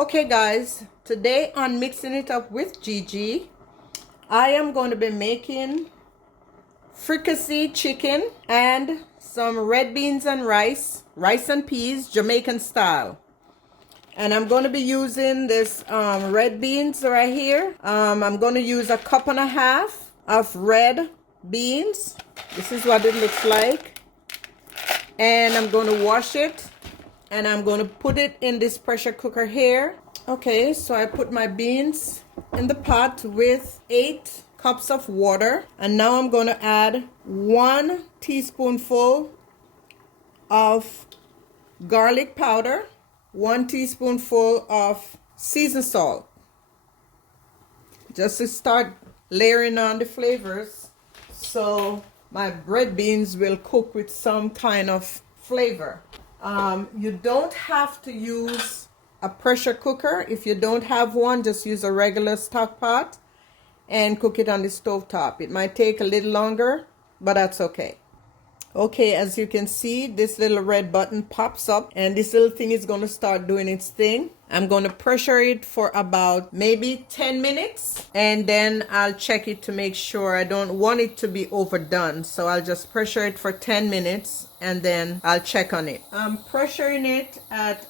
Okay guys, today on Mixing It Up with Gigi, I am going to be making fricassee chicken and some red beans and rice and peas, Jamaican style. And I'm going to be using this red beans right here. I'm going to use 1.5 cups of red beans. This is what it looks like. And I'm going to wash it. And I'm going to put it in this pressure cooker here. Okay, so I put my beans in the pot with 8 cups of water. And now I'm going to add 1 teaspoonful of garlic powder, 1 teaspoonful of seasoned salt. Just to start layering on the flavors so my red beans will cook with some kind of flavor. You don't have to use a pressure cooker. If you don't have one, just use a regular stock pot and cook it on the stove top. It might take a little longer, but that's okay. Okay, as you can see, this little red button pops up and this little thing is going to start doing its thing. I'm going to pressure it for about maybe 10 minutes and then I'll check it to make sure. I don't want it to be overdone, so I'll just pressure it for 10 minutes and then I'll check on it. I'm pressuring it at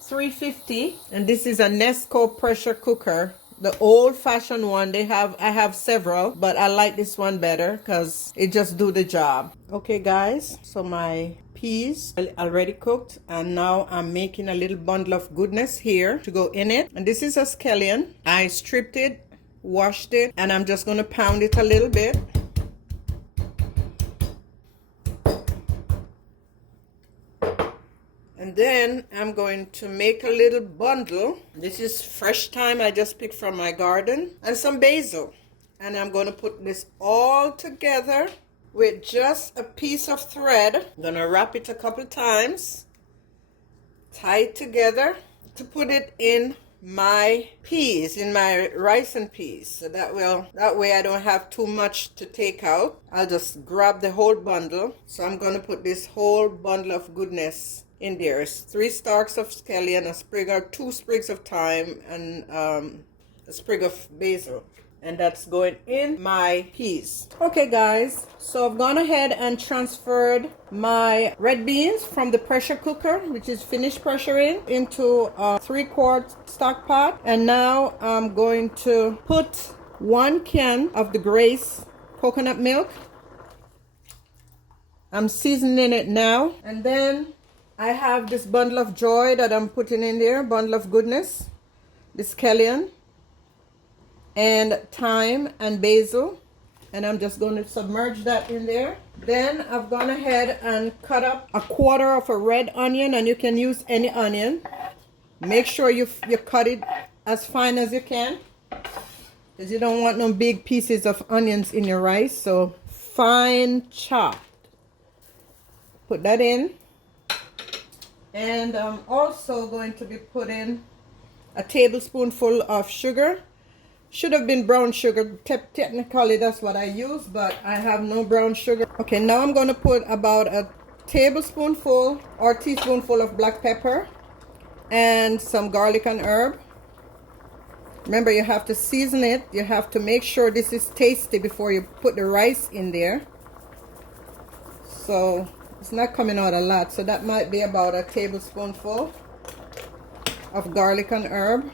350, and this is a Nesco pressure cooker. The old-fashioned one, I have several, but I like this one better because it just do the job. Okay guys, so my peas are already cooked, and now I'm making a little bundle of goodness here to go in it. And this is a scallion. I stripped it, washed it, and I'm just going to pound it a little bit. And then I'm going to make a little bundle. This is fresh thyme I just picked from my garden, and some basil. And I'm going to put this all together with just a piece of thread. I'm going to wrap it a couple times, tie it together to put it in my peas, in my rice and peas. So that way I don't have too much to take out. I'll just grab the whole bundle. So I'm going to put this whole bundle of goodness in there. It's 3 stalks of scallion, a sprig or 2 sprigs of thyme, and a sprig of basil, and that's going in my peas. Okay guys, so I've gone ahead and transferred my red beans from the pressure cooker, which is finished pressuring, into a 3-quart stock pot, and now I'm going to put 1 can of the Grace coconut milk. I'm seasoning it now, and then I have this bundle of joy that I'm putting in there, bundle of goodness, the scallion, and thyme and basil, and I'm just going to submerge that in there. Then I've gone ahead and cut up 1/4 of a red onion, and you can use any onion. Make sure you cut it as fine as you can, because you don't want no big pieces of onions in your rice, so fine chopped. Put that in. And I'm also going to be putting a tablespoonful of sugar. Should have been brown sugar. Technically that's what I use, but I have no brown sugar. Okay, now I'm going to put about a tablespoonful or teaspoonful of black pepper and some garlic and herb. Remember, you have to season it. You have to make sure this is tasty before you put the rice in there. So it's not coming out a lot, so that might be about a tablespoonful of garlic and herb.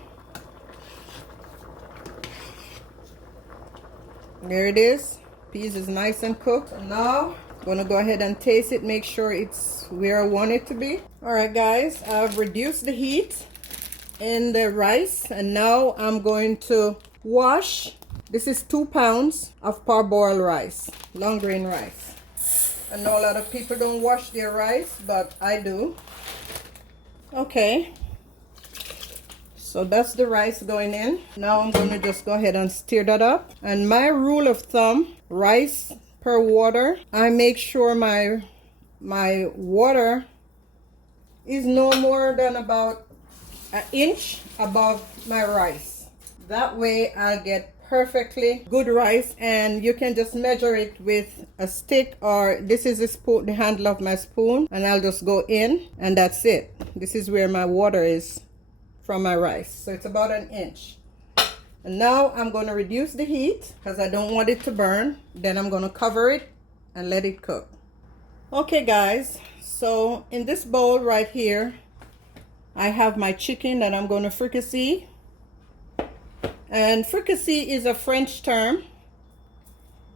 There it is. Peas is nice and cooked. And now I'm going to go ahead and taste it, make sure it's where I want it to be. Alright guys, I've reduced the heat in the rice, and now I'm going to wash. This is 2 pounds of parboiled rice, long grain rice. I know a lot of people don't wash their rice, but I do. Okay, so that's the rice going in. Now I'm going to just go ahead and stir that up. And my rule of thumb, rice per water, I make sure my water is no more than about 1 inch above my rice. That way I'll get perfectly good rice, and you can just measure it with a stick, or this is a spoon, the handle of my spoon, and I'll just go in, and that's it. This is where my water is from my rice. So it's about 1 inch. And now I'm going to reduce the heat because I don't want it to burn. Then I'm going to cover it and let it cook. Okay guys, so in this bowl right here, I have my chicken that I'm going to fricassee. And fricassee is a French term.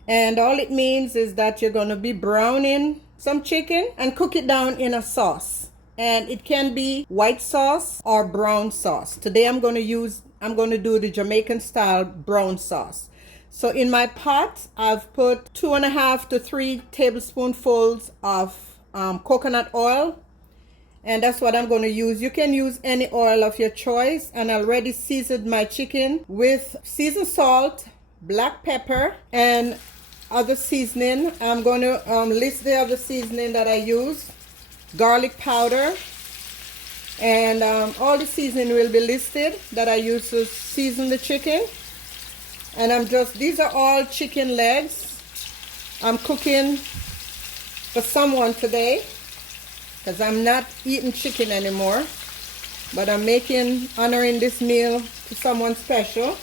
And all it means is that you're going to be browning some chicken and cook it down in a sauce. And it can be white sauce or brown sauce. Today I'm going to do the Jamaican style brown sauce. So in my pot, I've put 2.5 to 3 tablespoonfuls of coconut oil. And that's what I'm going to use. You can use any oil of your choice. And I already seasoned my chicken with seasoned salt, black pepper, and other seasoning. I'm going to list the other seasoning that I use. Garlic powder. And all the seasoning will be listed that I use to season the chicken. And these are all chicken legs. I'm cooking for someone today because I'm not eating chicken anymore. But I'm honoring this meal to someone special.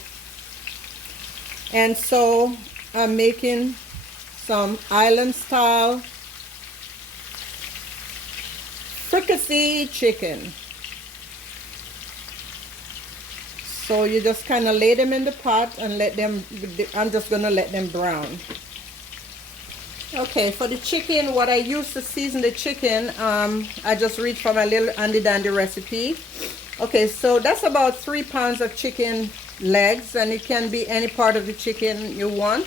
And so I'm making some island style fricassee chicken. So you just kind of lay them in the pot and I'm just going to let them brown. Okay, for the chicken, what I use to season the chicken, I just read from a little handy dandy recipe. Okay, so that's about 3 pounds of chicken legs, and it can be any part of the chicken you want.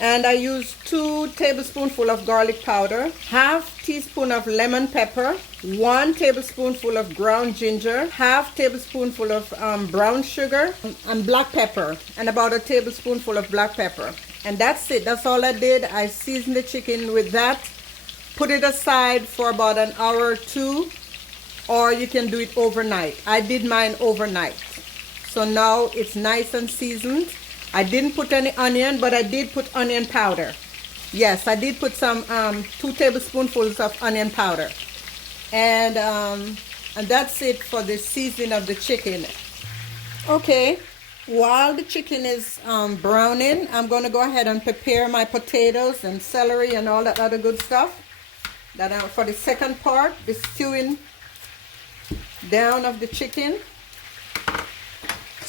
And I use 2 tablespoonfuls of garlic powder, half teaspoon of lemon pepper, 1 tablespoonful of ground ginger, half tablespoonful of brown sugar and black pepper, and about a tablespoonful of black pepper. And that's it. That's all I did. I seasoned the chicken with that, put it aside for about an hour or 2, or you can do it overnight. I did mine overnight. So now it's nice and seasoned. I didn't put any onion, but I did put onion powder. Yes, I did put some 2 tablespoonfuls of onion powder. And that's it for the seasoning of the chicken. Okay, while the chicken is browning, I'm going to go ahead and prepare my potatoes and celery and all that other good stuff. For the second part, the stewing down of the chicken.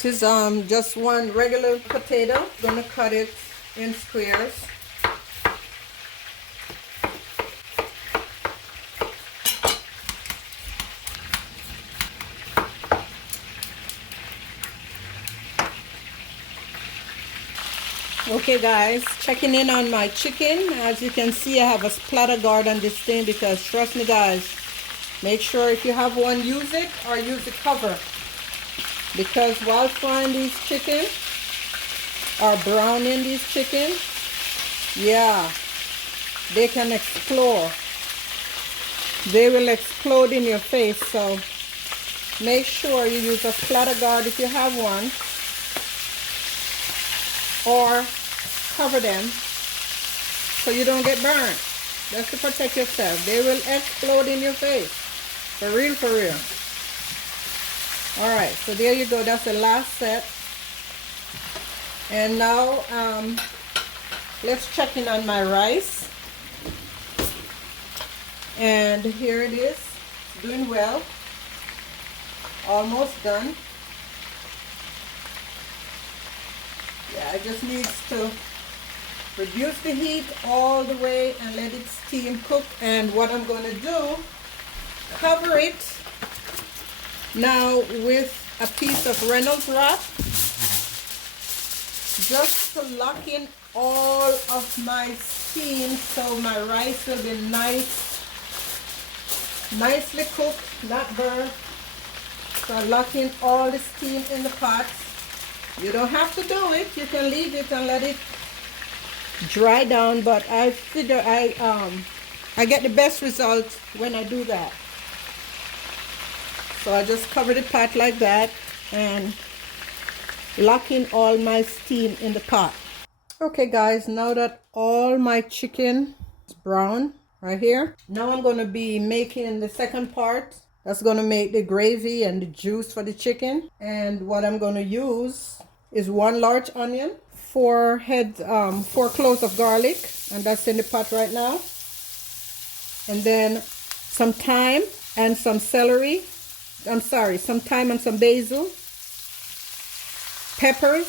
This is just one regular potato. I'm going to cut it in squares. Okay guys, checking in on my chicken. As you can see, I have a splatter guard on this thing because trust me guys, make sure if you have one, use it or use the cover. Because while frying these chicken or browning these chicken, yeah, they can explode. They will explode in your face. So make sure you use a splatter guard if you have one, or cover them so you don't get burned. That's to protect yourself. They will explode in your face. For real, for real. Alright, so there you go. That's the last set. And now let's check in on my rice. And here it is. It's doing well. Almost done. Yeah, I just need to reduce the heat all the way and let it steam cook. And what I'm going to do, cover it now with a piece of Reynolds wrap, just to lock in all of my steam so my rice will be nicely cooked, not burnt. So lock in all the steam in the pot. You don't have to do it. You can leave it and let it dry down, but I figure I get the best result when I do that. So I just cover the pot like that and lock in all my steam in the pot. Okay guys, now that all my chicken is brown right here, now I'm going to be making the second part That's going to make the gravy and the juice for the chicken. And what I'm going to use is 1 large onion, 4 cloves of garlic, and that's in the pot right now. And then some thyme and some celery. Some thyme and some basil. Peppers.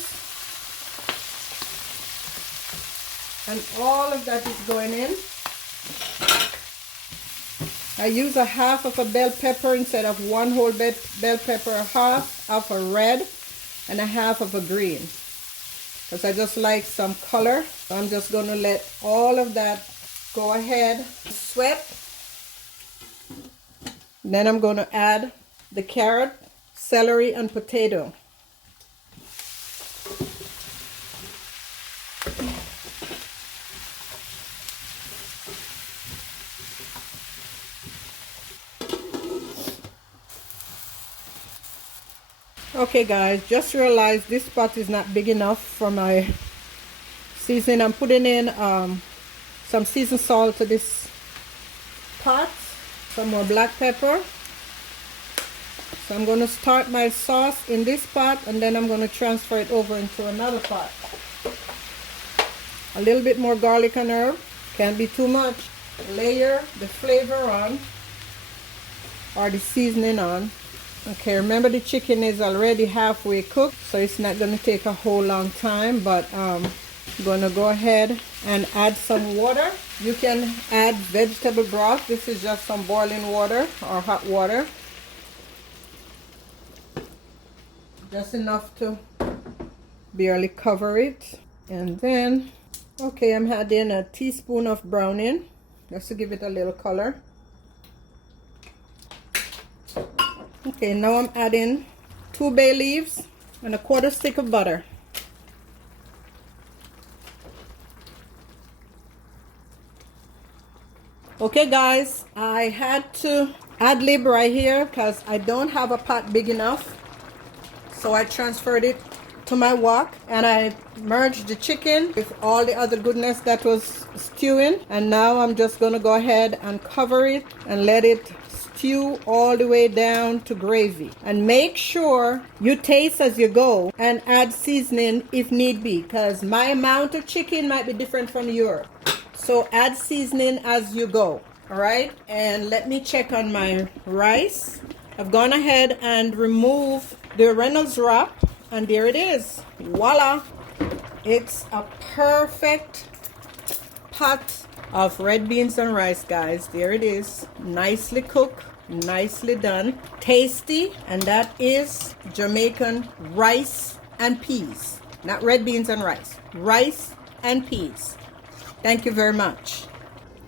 And all of that is going in. I use a half of a bell pepper instead of 1 whole bell pepper, half of a red and a half of a green. Because I just like some color. So I'm just going to let all of that go ahead, sweat. Then I'm going to add the carrot, celery, and potato. Okay guys, just realized this pot is not big enough for my seasoning. I'm putting in some seasoned salt to this pot, some more black pepper. So I'm going to start my sauce in this pot and then I'm going to transfer it over into another pot. A little bit more garlic and herb, can't be too much. Layer the flavor on, or the seasoning on. Okay, remember the chicken is already halfway cooked, so it's not going to take a whole long time, but I'm going to go ahead and add some water. You can add vegetable broth. This is just some boiling water or hot water. Just enough to barely cover it. And then, okay, I'm adding a teaspoon of browning just to give it a little color. Okay, now I'm adding 2 bay leaves and a 1/4 stick of butter. Okay guys, I had to ad lib right here because I don't have a pot big enough. So I transferred it to my wok and I merged the chicken with all the other goodness that was stewing. And now I'm just going to go ahead and cover it and let it stew all the way down to gravy. And make sure you taste as you go and add seasoning if need be, because my amount of chicken might be different from yours. So add seasoning as you go. All right, and let me check on my rice. I've gone ahead and removed the Reynolds wrap, and there it is. Voila! It's a perfect pot of red beans and rice, guys. There it is, nicely cooked, nicely done, tasty. And that is Jamaican rice and peas, not red beans and rice and peas. Thank you very much.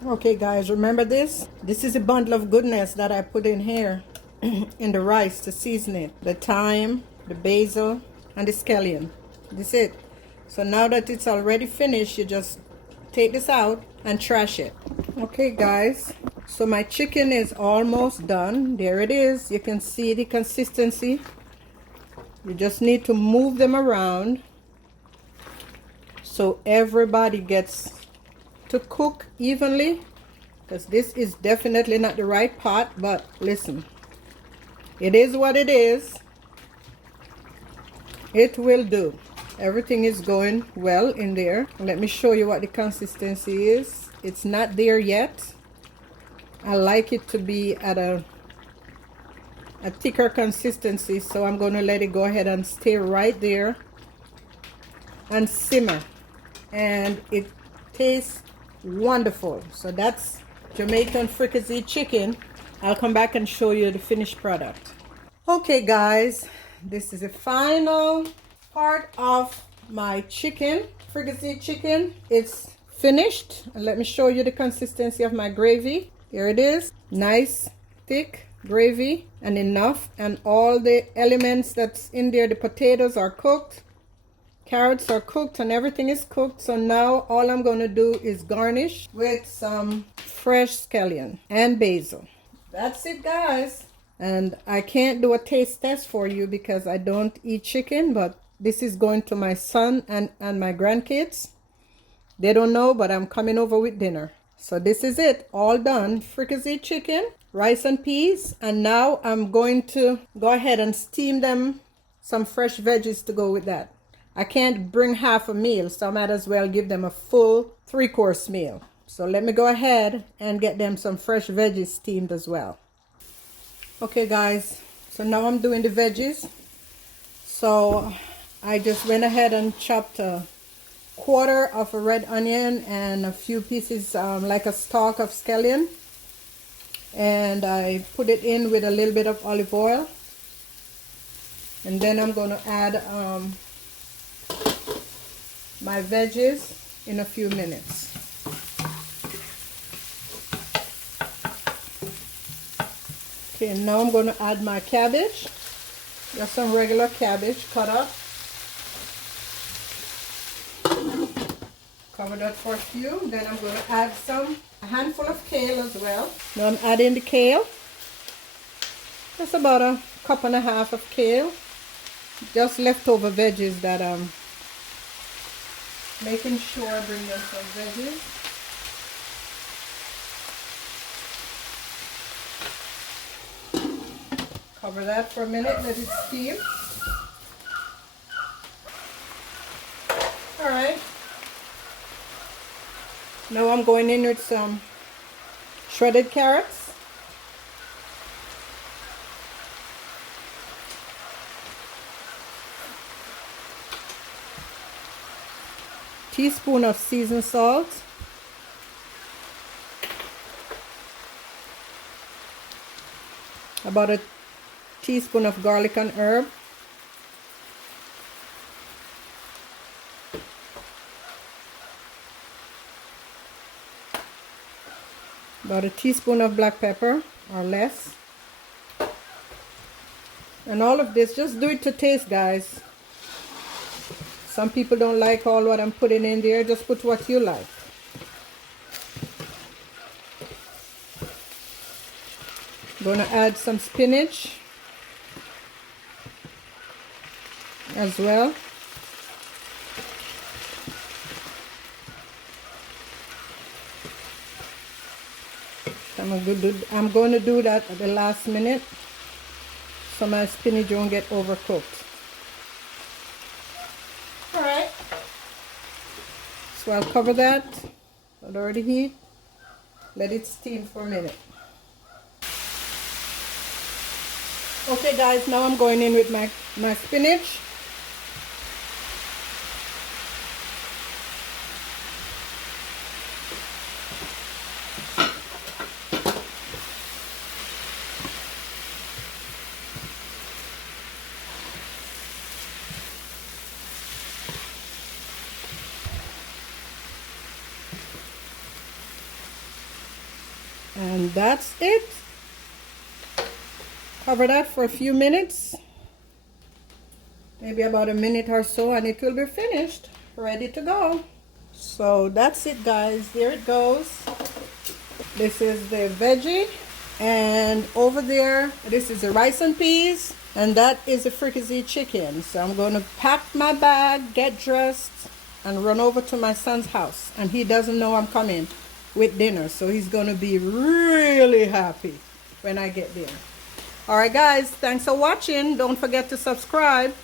Okay guys, remember this is a bundle of goodness that I put in here in the rice to season it. The thyme, the basil, and the scallion. This is it. So now that it's already finished, you just take this out and trash it. Okay guys, so my chicken is almost done. There it is. You can see the consistency. You just need to move them around so everybody gets to cook evenly, because this is definitely not the right pot, but listen, it is what it is. It will do. Everything is going well in there. Let me show you what the consistency is. It's not there yet. I like it to be at a thicker consistency, so I'm going to let it go ahead and stay right there and simmer, and it tastes wonderful. So that's Jamaican fricassee chicken. I'll come back and show you the finished product. Okay guys, this is the final part of my chicken, fricassee chicken. It's finished, and let me show you the consistency of my gravy. Here it is, nice thick gravy and enough, and all the elements that's in there, the potatoes are cooked, carrots are cooked, and everything is cooked. So now all I'm going to do is garnish with some fresh scallion and basil. That's it guys. And I can't do a taste test for you because I don't eat chicken, but this is going to my son and my grandkids. They don't know, but I'm coming over with dinner. So this is it, all done. Fricassee chicken, rice and peas, and now I'm going to go ahead and steam them some fresh veggies to go with that. I can't bring half a meal, so I might as well give them a full 3-course meal. So let me go ahead and get them some fresh veggies steamed as well. Okay guys, so now I'm doing the veggies. So I just went ahead and chopped a quarter of a red onion and a few pieces like a stalk of scallion, and I put it in with a little bit of olive oil, and then I'm going to add my veggies in a few minutes. Okay, now I'm going to add my cabbage, just some regular cabbage cut up. Cover that for a few. Then I'm going to add a handful of kale as well. Now I'm adding the kale. That's about a cup and a half of kale. Just leftover veggies that I'm making sure I bring them some veggies. Cover that for a minute, let it steam. Alright. Now I'm going in with some shredded carrots. Teaspoon of seasoned salt. About a teaspoon of garlic and herb. About a teaspoon of black pepper or less. And all of this, just do it to taste, guys. Some people don't like all what I'm putting in there. Just put what you like. Gonna add some spinach as well. I'm going to do that at the last minute so my spinach won't get overcooked. Alright, so I'll cover that, lower the heat, let it steam for a minute. Okay guys, now I'm going in with my spinach. And that's it. Cover that for a few minutes, maybe about a minute or so, and it will be finished, ready to go. So that's it guys, there it goes. This is the veggie, and over there this is the rice and peas, and that is the fricassee chicken. So I'm going to pack my bag, get dressed, and run over to my son's house, and he doesn't know I'm coming with dinner, so he's gonna be really happy when I get there. Alright guys, thanks for watching. Don't forget to subscribe.